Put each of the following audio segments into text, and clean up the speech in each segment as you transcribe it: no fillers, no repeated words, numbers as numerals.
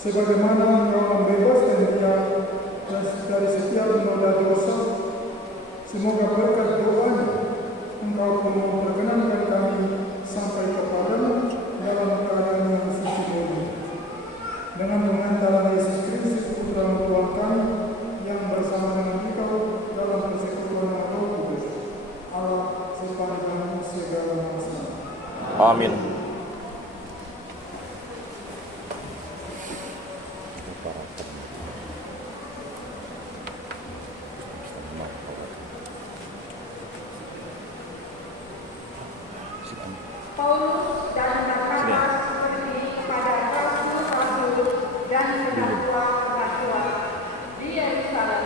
sebagaimana Engkau membebaskan dia dari setiap noda dosa. Semoga berkat doanya Engkau pun memperkenankan kami sampai kepadamu dalam keadaan yang suci murni. Dengan pengantaran Yesus Kristus Putra Tuhan kami yang bersama dengan Engkau dalam persekutuan Roh Kudus, Allah sepanjang segala masa. Amin. Paulus dan Barnabas pergi kepada rasul-rasul dan penatua-penatua di Yerusalem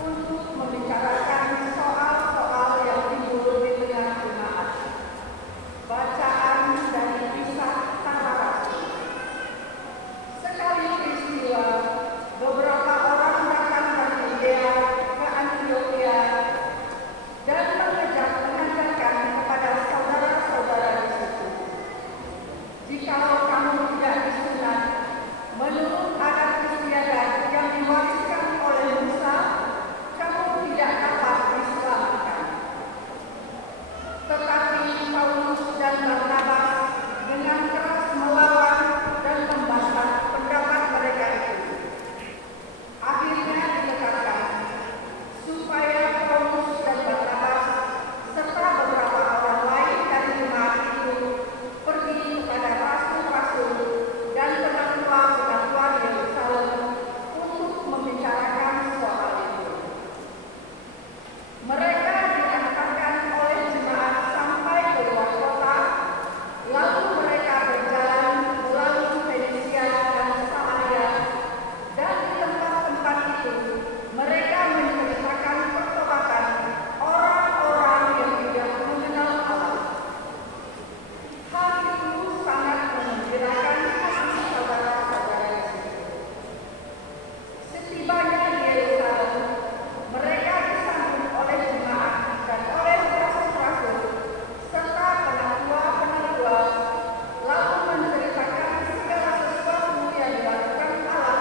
untuk membicarakan soal-soal yang timbul di tengah jemaat. Bacaan dari Kisah Para Rasul. Sekali peristiwa, beberapa orang datang dari Yudea ke Antioquia dan mengajarkan kepada saudara-saudara di situ, jikalau kamu tidak disunat menurut adat istiadat yang diwariskan oleh Musa, kamu tidak dapat diselamatkan. Tetapi Paulus dan Barnabas dengan keras melawan dan membantah pendapat mereka itu. Akhirnya dikatakan supaya Paulus dan Barnabas serta beberapa orang lain dari jemaat itu pergi kepada rasul-rasul dan penatua-penatua di Yerusalem untuk membicarakan soal itu. Mereka diantarkan oleh jemaat sampai ke luar kota, lalu mereka berjalan melalui Fenisia dan Samaria, dan di tempat-tempat itu mereka menceritakan pertobatan orang-orang yang tidak mengenal Allah. Hal itu sangat menggembirakan hati saudara-saudara di situ. Setibanya di Yerusalem, mereka disambut oleh jemaat dan oleh rasul-rasul serta penatua-penatua, lalu menceritakan segala sesuatu yang dilakukan Allah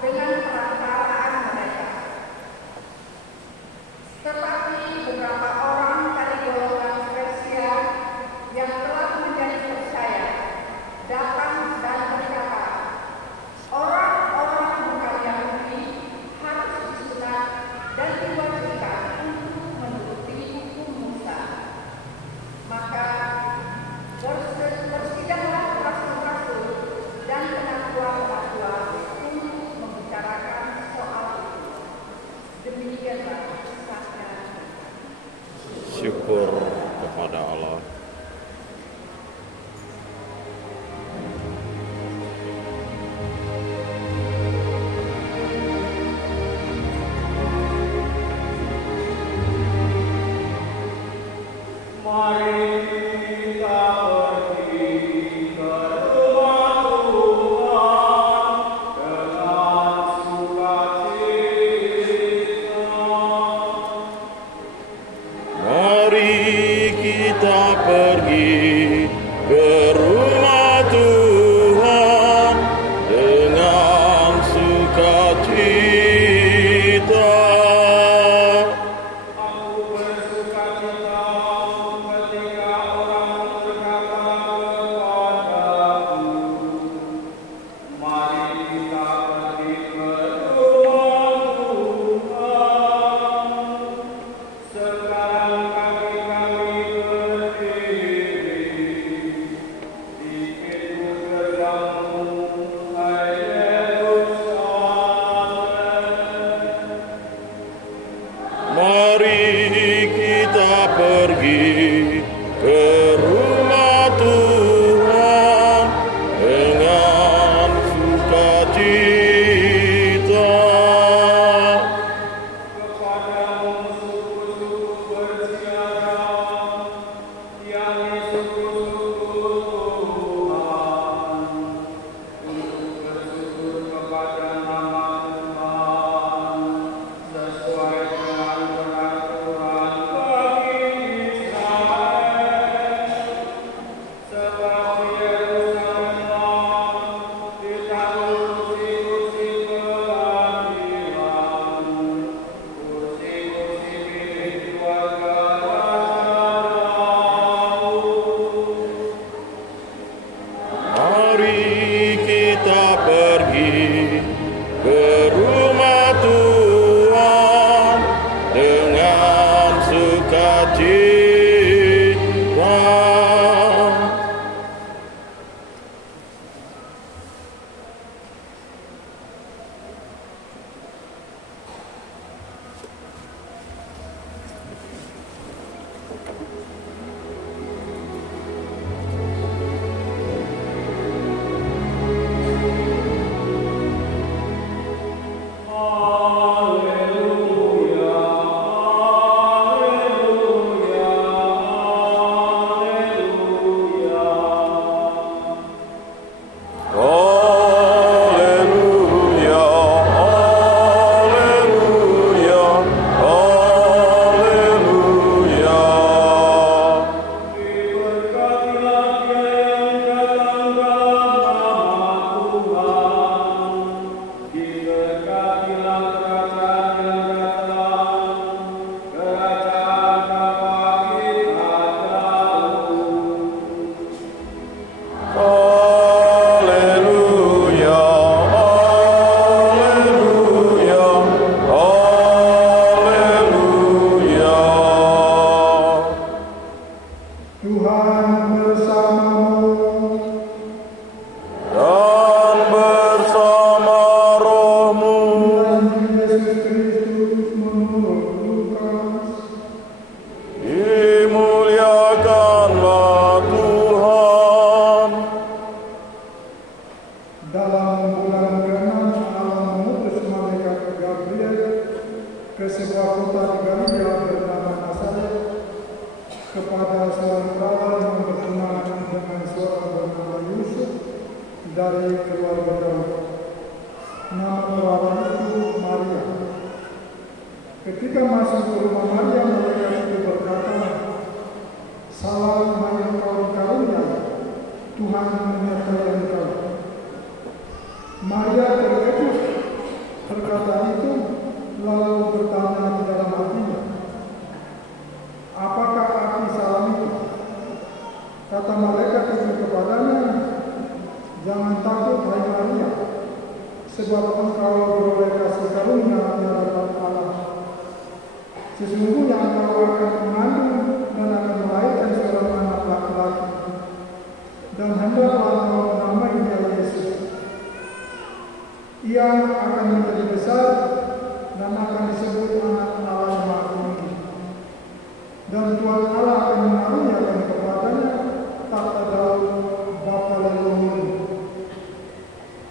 dengan perantaraan mereka. Tetapi beberapa orang dari golongan Persia yang telah menjadi percaya datang dan berkata, orang-orang bukan Yahudi harus disunat dan diwajibkan untuk menuruti hukum Musa. Maka bersidanglah rasul-rasul dan penatua-penatua untuk membicarakan soal itu. Demikianlah kisahnya. Syukur kepada Allah. Mari kita pergi ke rumah Tuhan dengan sukacita. Aku bersukacita ketika orang berkata kepadaku, mari kita pergi ke rumah Tuhan. Sekarang kaki kami berdiri di pintu gerbangmu, hai Yerusalem. Mari kita pergi ke rumah Tuhan dengan sukacita. Kepadamu suku-suku bersiaga, yakni suku-suku Tuhan, untuk bersyukur kepada nama Tuhan, sesuai dengan peraturan bagi Israel. dari keluarga Daud. Nama perawan itu Maria. Ketika masuk ke rumah Maria, malaikat itu berkata, "Salam, hai engkau dikarunia, Tuhan menyertai engkau." Maria terkejut perkataan itu, lalu bertanya di dalam hatinya, "Apakah arti salam itu?" Kata malaikat itu kepadanya, "Jangan takut, hai Maria, sebab engkau beroleh kasih karunia di hadapan Allah. Sesungguhnya engkau akan mengandung dan akan melahirkan seorang anak laki-laki, dan hendaklah engkau menamainya Yesus. Ia akan menjadi besar dan akan disebut Anak Allah yang Maha Tinggi. Dan Tuhan Allah akan mengaruniakan kepadanya tahta Daud bapa leluhurnya.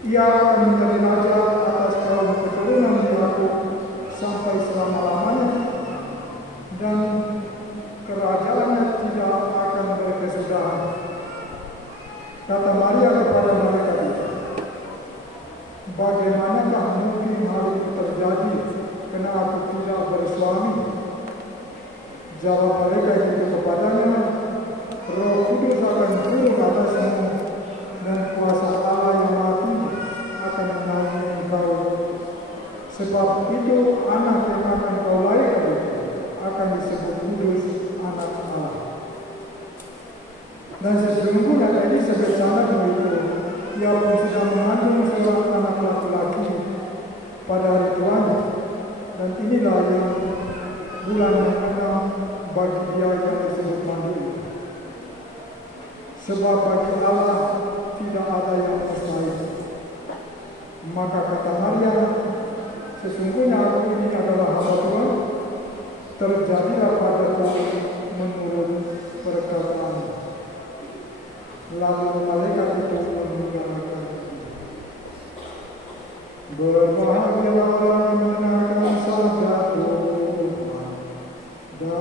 Ia akan menjadi raja atas kaum keturunan Yakub sampai selama-lamanya, dan kerajaannya tidak akan berkesudahan." Kata Maria kepada malaikat itu, "Bagaimanakah mungkin hal itu terjadi, karena aku tidak bersuami?" Jawab malaikat itu kepadanya, "Roh Kudus akan turun atasmu, dan kuasa Allah yang Maha Tinggi akan menaungi engkau. Sebab itu anak yang akan kau lahirkan akan disebut kudus, Anak Allah." Dan sesungguhnya Elisabet sangatmu itu, ia pun sedang mengandung seorang anak laki-laki pada hari tuanya, dan inilah yang bulan yang ke-6 bagi dia yang disebut mandiri. Sebab bagi Allah tidak ada yang mustahil. Maka kata Maria, "Sesungguhnya aku ini adalah hamba Tuhan, terjadilah padaku menurut perkataanmu." Lalu malaikat itu meninggalkan. Berbahagialah orang yang mendengarkan sabda Tuhan dan